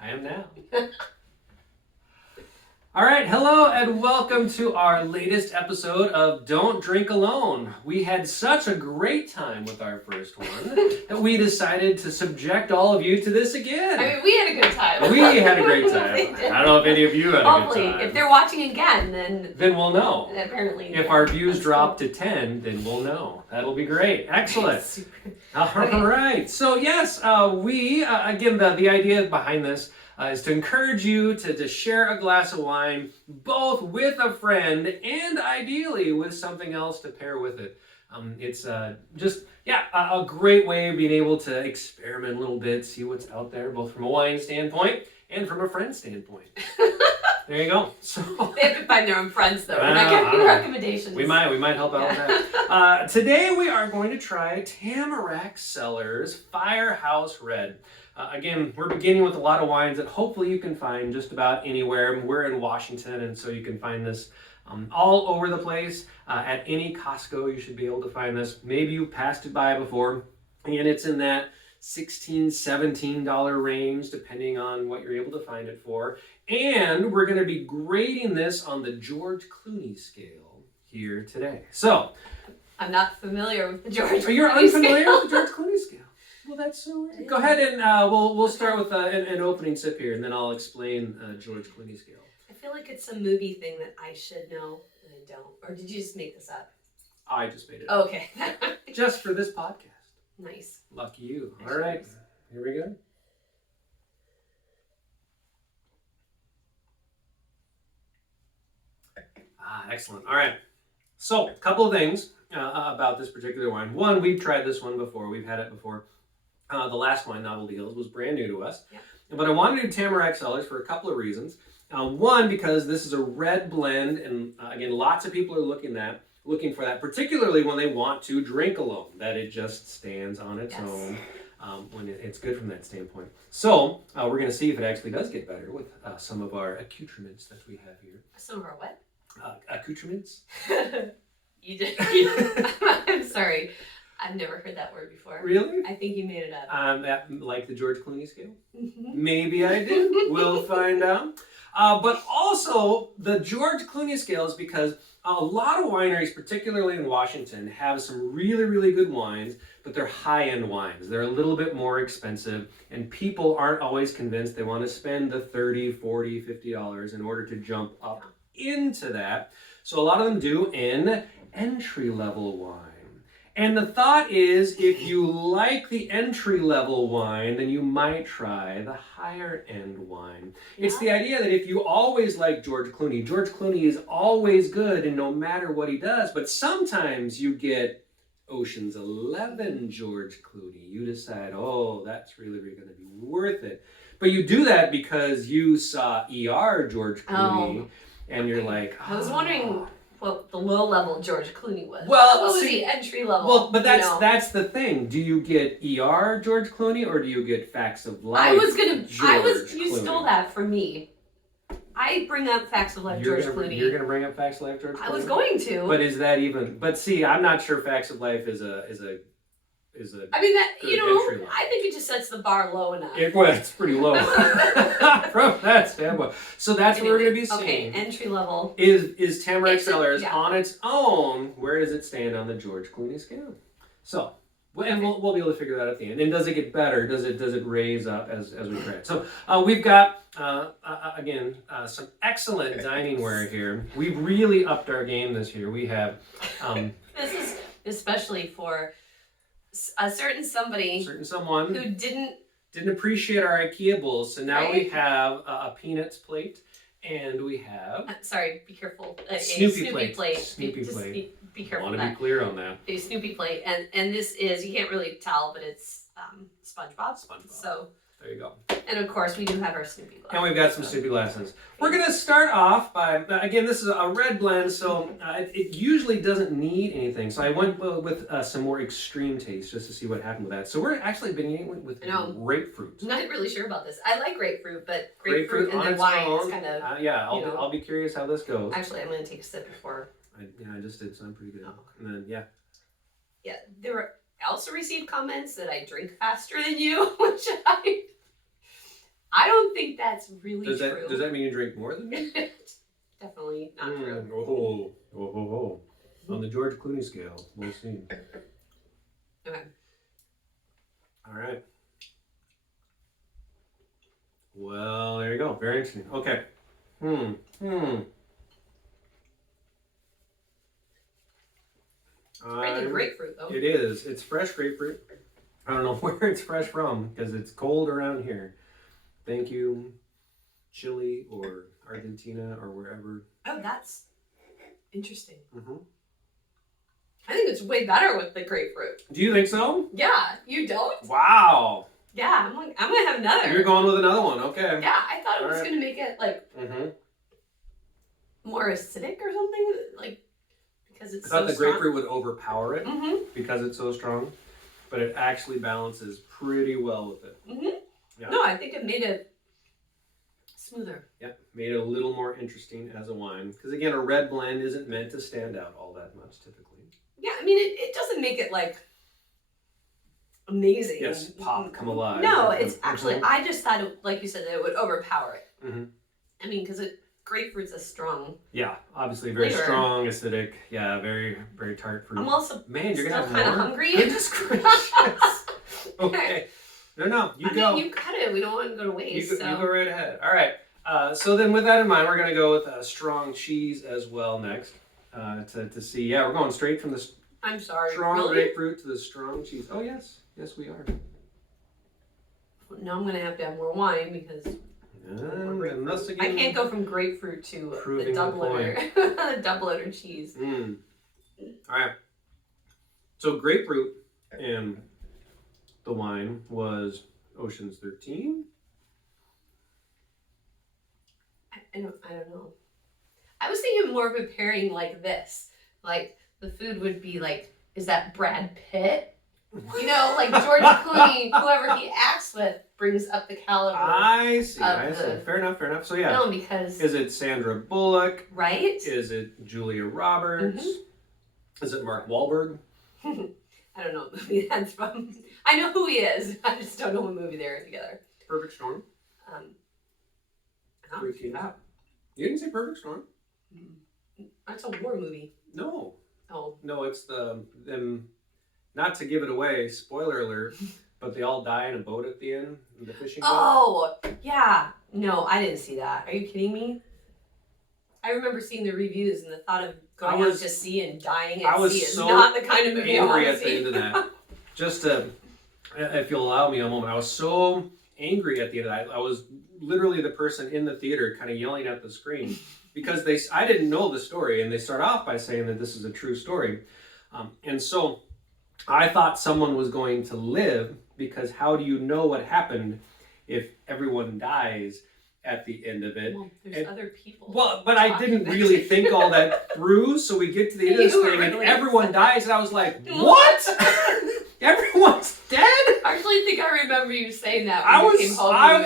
I am now. All right, hello and welcome to our latest episode of Don't Drink Alone. We had such a great time with our first one that we decided to subject all of you to this again. I mean, we had a good time. We had a great time. I don't know if any of you had Hopefully, a good time. if they're watching again, then we'll know. Apparently, if our views drop to 10, then we'll know. That'll be great. Excellent. All right. So yes, we again the idea behind this is to encourage you to share a glass of wine, both with a friend and ideally with something else to pair with it. It's just a great way of being able to experiment a little bit, see what's out there, both from a wine standpoint and from a friend standpoint. There you go. So they have to find their own friends, though. We're not giving recommendations. We might help out with that. Today we are going to try Tamarack Cellars Firehouse Red. Again, we're beginning with a lot of wines that hopefully you can find just about anywhere. We're in Washington, and so you can find this all over the place. At any Costco, you should be able to find this. Maybe you passed it by before, and it's in that $16, $17 range, depending on what you're able to find it for. And we're going to be grading this on the George Clooney scale here today. So, I'm not familiar with the George Clooney scale. You're unfamiliar with the George Clooney scale? Well, that's so weird. Go ahead and we'll start with an opening sip here, and then I'll explain George Clooney scale. I feel like it's a movie thing that I should know, and I don't. Or did you just make this up? I just made it up. Okay. Just for this podcast. Nice. Lucky you. All right. Here we go. Excellent. All right. So, a couple of things about this particular wine. One, we've tried this one before. We've had it before. The last wine, Novelty Hills, was brand new to us. Yeah. But I wanted to do Tamarack Cellars for a couple of reasons. One, because this is a red blend, and again, lots of people are looking for that, particularly when they want to drink alone, that it just stands on its own. When it's good from that standpoint. So, we're going to see if it actually does get better with some of our accoutrements that we have here. Some of our what? Accoutrements. You did. I'm sorry. I've never heard that word before. Really? I think you made it up. Like the George Clooney scale? Mm-hmm. Maybe I did. We'll find out. But also, the George Clooney scale is because a lot of wineries, particularly in Washington, have some really, really good wines, but they're high-end wines. They're a little bit more expensive, and people aren't always convinced they want to spend the $30, $40, $50 in order to jump up into that. So a lot of them do an entry-level wine. And the thought is, if you like the entry-level wine, then you might try the higher-end wine. Yeah. It's the idea that if you always like George Clooney is always good, and no matter what he does, but sometimes you get Ocean's 11 George Clooney. You decide, oh, that's really going to be worth it. But you do that because you saw ER George Clooney, and you're like, I was wondering what the low-level George Clooney was. Well, what was the entry level? Well, but that's the thing. Do you get ER George Clooney or do you get Facts of Life? You stole that from me. I bring up Facts of Life George Clooney. You're gonna bring up Facts of Life George Clooney? I was going to. But is that even? But see, I'm not sure Facts of Life is a. I mean that I think it just sets the bar low enough. It's pretty low from that standpoint. So that's what we're going to be seeing. Okay, entry level. Is Tamarack Cellars on its own? Where does it stand on the George Clooney scale? So, and we'll be able to figure that out at the end. And does it get better? Does it raise up as we try it? So we've got again some excellent dining ware here. We've really upped our game this year. We have. This is especially for a certain someone who didn't appreciate our IKEA bowls. So now we have a peanuts plate, and we have sorry, be careful. Snoopy plate. Snoopy plate. Be careful. I want to be clear on that. A Snoopy plate, and this is, you can't really tell, but it's SpongeBob. So there you go. And of course, we do have our Snoopy glasses. And we've got some Snoopy glasses. We're going to start off by, again, this is a red blend, so it usually doesn't need anything. So I went with some more extreme taste just to see what happened with that. So we're actually beginning with grapefruit. I'm not really sure about this. I like grapefruit, but grapefruit and then wine is kind of... I'll be curious how this goes. Actually, I'm going to take a sip before. I just did, so I'm pretty good. Oh. And then, Yeah, there were... I also received comments that I drink faster than you, which I I don't think that's really Does true. Does that mean you drink more than me? Definitely not true. Oh. On the George Clooney scale, we'll see. Okay. All right. Well, there you go. Very interesting. Okay. Pretty grapefruit though. It is. It's fresh grapefruit. I don't know where it's fresh from because it's cold around here. Thank you, Chile or Argentina or wherever. Oh, that's interesting. Mm-hmm. I think it's way better with the grapefruit. Do you think so? Yeah, you don't? Wow. Yeah, I'm gonna have another. You're going with another one, okay. Yeah, I thought it was gonna make it like more acidic or something, like because it's so strong. I thought the grapefruit would overpower it because it's so strong, but it actually balances pretty well with it. Yeah. No, I think it made it smoother. Yeah, made it a little more interesting as a wine. Because again, a red blend isn't meant to stand out all that much typically. Yeah, I mean, it doesn't make it like amazing. Yes, pop, come alive. No, it's actually, I just thought, like you said, that it would overpower it. I mean, because grapefruit's a strong. Yeah, obviously very flavor. Strong, acidic. Yeah, very, very tart fruit. I'm also you're gonna have kind of more? hungry. Goodness gracious. Okay. No, you go. Mean, you cut it. We don't want to go to waste. You go right ahead. All right. So then with that in mind, we're going to go with a strong cheese as well next to see. Yeah, we're going straight from the strong grapefruit to the strong cheese. Oh, yes. Yes, we are. Now I'm going to have more wine because I can't go from grapefruit to the doubleter, the doubleter cheese. All right. So grapefruit and the wine was Ocean's 13. I don't know. I was thinking more of a pairing like this. Like the food would be like, is that Brad Pitt? You know, like George Clooney, whoever he acts with brings up the caliber. I see. Fair enough. So yeah. No, because is it Sandra Bullock? Right? Is it Julia Roberts? Is it Mark Wahlberg? I don't know what movie that's from. I know who he is. I just don't know what movie they're in together. Perfect Storm. You didn't say Perfect Storm. That's a war movie. No. Oh. No, it's them. Not to give it away, spoiler alert, but they all die in a boat at the end, in the fishing boat. Oh, yeah. No, I didn't see that. Are you kidding me? I remember seeing the reviews and the thought of going out to sea and dying at sea is not the kind of movie I want to see. At the end of that. Just to, if you'll allow me a moment, I was so angry at the end of that. I was literally the person in the theater kind of yelling at the screen because I didn't know the story, and they start off by saying that this is a true story. And so I thought someone was going to live, because how do you know what happened if everyone dies at the end of it? Well, there's other people. Well, but I didn't really think all that through, so we get to the end of this thing and everyone dies, and I was like, what? Everyone's dead? I actually think I remember you saying that when you came home. I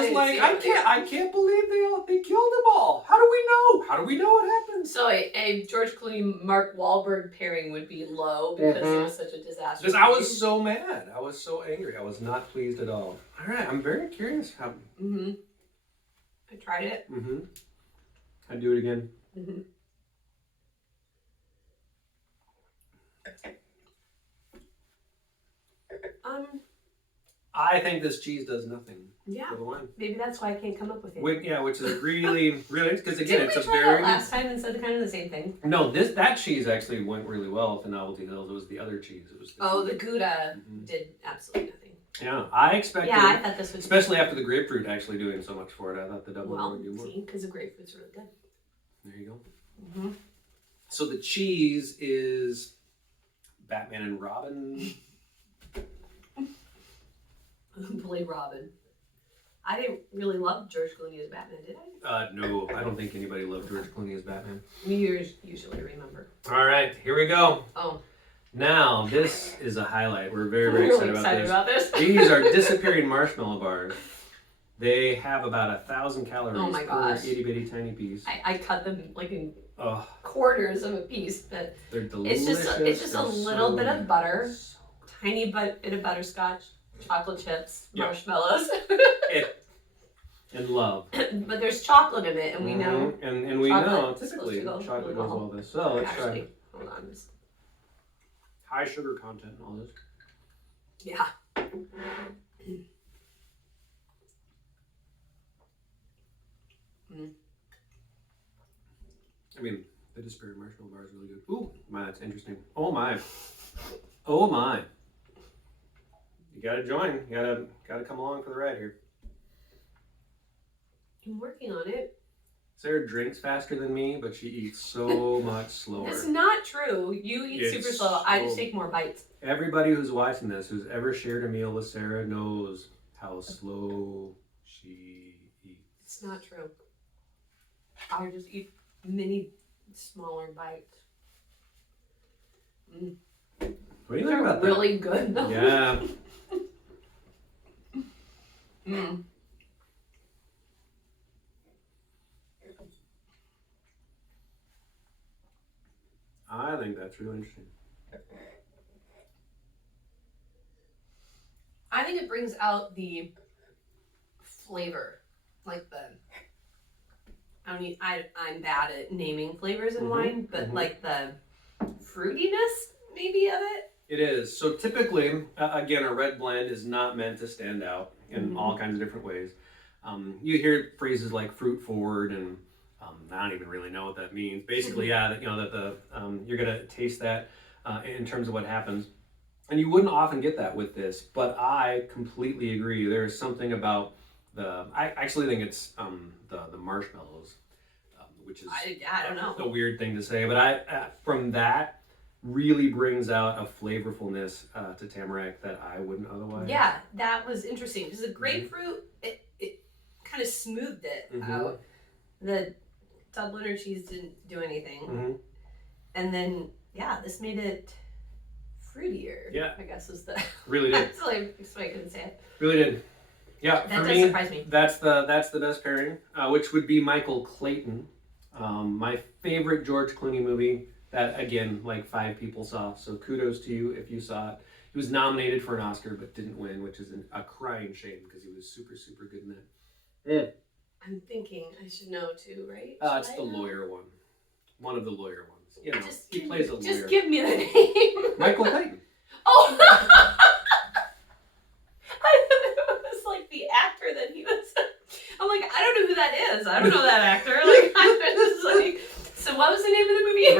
was like, I can't believe they killed them all. How do we know? How do we know what happened? So a George Clooney Mark Wahlberg pairing would be low because it was such a disaster. Because I was so mad. I was so angry. I was not pleased at all. All right, I'm very curious how. I tried it. I'd do it again. I think this cheese does nothing. Yeah. For the wine. Maybe that's why I can't come up with it. Which is really, really, because again, Didn't it's we try that last time and said kind of the same thing? No, that cheese actually went really well with the Novelty Hills. It was the other cheese. It was the Gouda did absolutely nothing. Yeah, I expected. Yeah, I thought this would. Especially after the grapefruit actually doing so much for it, I thought the double would do more. Because the grapefruit's really good. There you go. So the cheese is Batman and Robin. Play Robin. I didn't really love George Clooney as Batman, did I? No, I don't think anybody loved George Clooney as Batman. You usually remember. All right, here we go. Oh. Now, this is a highlight. We're very, very excited about this. This. These are disappearing marshmallow bars. They have about 1,000 calories per itty bitty tiny piece. I cut them like in quarters of a piece, but they're delicious. It's just a little bit of butter, tiny bit of butterscotch, chocolate chips, Yeah. marshmallows. And love. But there's chocolate in it, and we know. And we chocolate know is supposed typically to go chocolate really goes well. well with this. So let's try. Actually, hold on. High sugar content and all this. Yeah. I mean, the Despair marshmallow bar is really good. Ooh, my, that's interesting. Oh my. Oh my. You gotta join. You gotta come along for the ride here. I'm working on it. Sarah drinks faster than me, but she eats so much slower. That's not true. You eat super slow. I just take more bites. Everybody who's watching this, who's ever shared a meal with Sarah, knows how slow she eats. It's not true. I just eat many smaller bites. What do you think about that? Really good though. Yeah. I think that's really interesting. I think it brings out the flavor, like I'm bad at naming flavors in wine, but like the fruitiness maybe of it. It is. So typically, again, a red blend is not meant to stand out in all kinds of different ways. You hear phrases like fruit forward, and I don't even really know what that means. Basically, that the you're gonna taste that in terms of what happens, and you wouldn't often get that with this. But I completely agree. There is something about I actually think it's the marshmallows, which is I don't know. a weird thing to say, but from that really brings out a flavorfulness to Tamarack that I wouldn't otherwise. Yeah, that was interesting because the grapefruit it kind of smoothed it out. The Dubliner cheese didn't do anything, and then this made it fruitier. Yeah, I guess is the really did. That's why I couldn't say it. Really did. Yeah, that for does me, surprise me. That's the best pairing, which would be Michael Clayton, my favorite George Clooney movie. That again, like 5 people saw. So kudos to you if you saw it. He was nominated for an Oscar but didn't win, which is a crying shame because he was super good in that. I'm thinking I should know too, right? It's the lawyer one. One of the lawyer ones. You know, he plays a lawyer. Just give me the name. Michael Clayton. Oh! I thought it was like the actor that he was. I'm like, I don't know who that is. I don't know that actor. Like, I was like, so what was the name of the movie?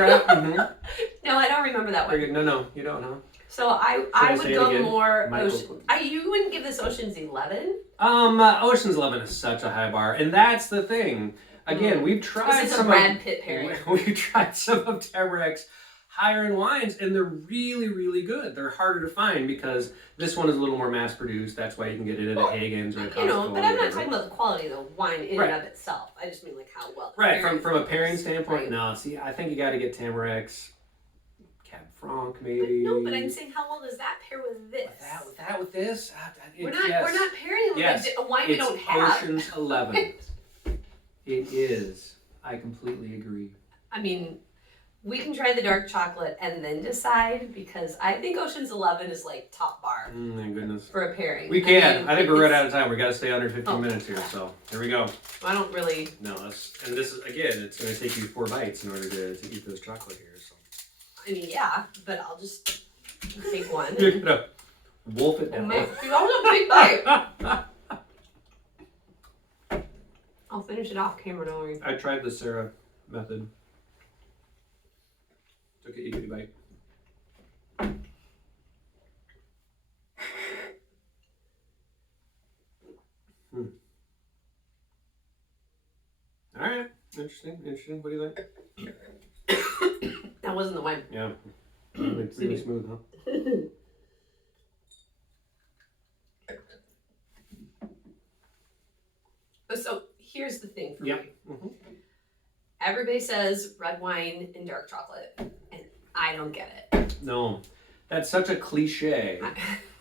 No, I don't remember that one. No, you don't know. So I would go more. Michael You wouldn't give this Ocean's 11? Ocean's 11 is such a high bar, and that's the thing. Again, we've tried some Brad Pitt pairing. We've tried some of Tamarack's higher end wines, and they're really good. They're harder to find because this one is a little more mass produced. That's why you can get it at a Hagen's or a Costco. But I'm not talking about the quality of the wine in and of itself. I just mean like how well. Right, from a pairing standpoint, no. See, I think you got to get Tamarack's Cab Franc, maybe. But I'm saying, how well does that pair with this? With this? We're not pairing with a wine we don't have. Ocean's 11. It is. I completely agree. I mean, we can try the dark chocolate and then decide because I think Ocean's 11 is like top bar. My goodness. For a pairing. We can. I think we're right out of time. We got to stay under 15 minutes here. So here we go. I don't really. No, this is again. It's going to take you 4 bites in order to eat this chocolate here. So. I mean, yeah, but I'll just take one. Wolf it down. Big bite. I'll finish it off camera, don't worry. I tried the Sarah method. Took an itty bite. All right, interesting. What do you think? That wasn't the wine. Yeah, really smooth, huh? So here's the thing for me. Everybody says red wine and dark chocolate, and I don't get it. No, that's such a cliche.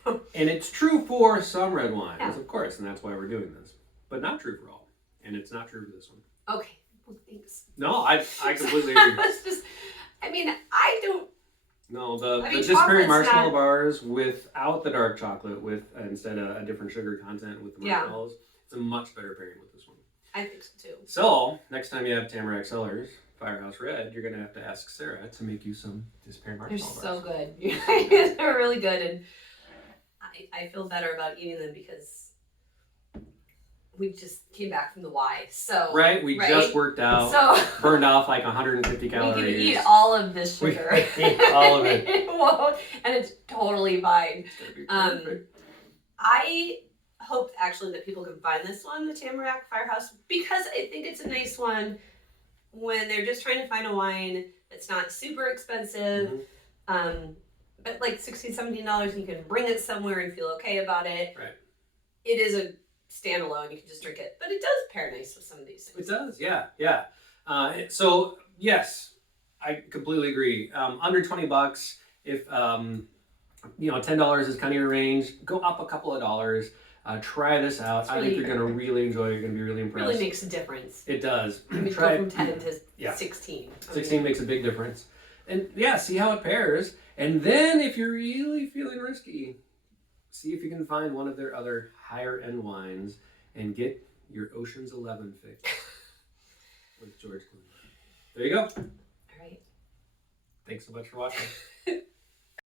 And it's true for some red wines, of course, and that's why we're doing this. But not true for all. And it's not true for this one. Okay, well, thanks. No, I completely agree. No, the I mean, disappearing chocolate's marshmallow not- bars without the dark chocolate, with instead of a different sugar content with the Yeah. marshmallows, it's a much better pairing with this one. I think so too. So next time you have Tamarack Cellars Firehouse Red, you're gonna have to ask Sarah to make you some disappearing They're marshmallow bars. so good. They're really good, and I feel better about eating them because we just came back from the Y. So Right, we just worked out, so burned off like 150 we calories. can eat all of this We sugar. can eat all of it. And it's totally fine. It's gonna be perfect. I hope actually that people can find this one, the Tamarack Firehouse, because I think it's a nice one when they're just trying to find a wine that's not super expensive, but like $16, $17, and you can bring it somewhere and feel okay about it. Right. It is a standalone, you can just drink it, but it does pair nice with some of these things. It does, yeah. So yes, I completely agree. Under $20, if $10 is kind of your range, go up a couple of dollars. Try this out. I think you're gonna really enjoy it. You're gonna be really It impressed. really makes a difference. It does. I mean, Try go from it. 10 to Yeah. 16. 16 makes a big difference. And yeah, see how it pairs. And then if you're really feeling risky, see if you can find one of their other higher end wines and get your Ocean's 11 fix with George Clooney. There you go. All right. Thanks so much for watching.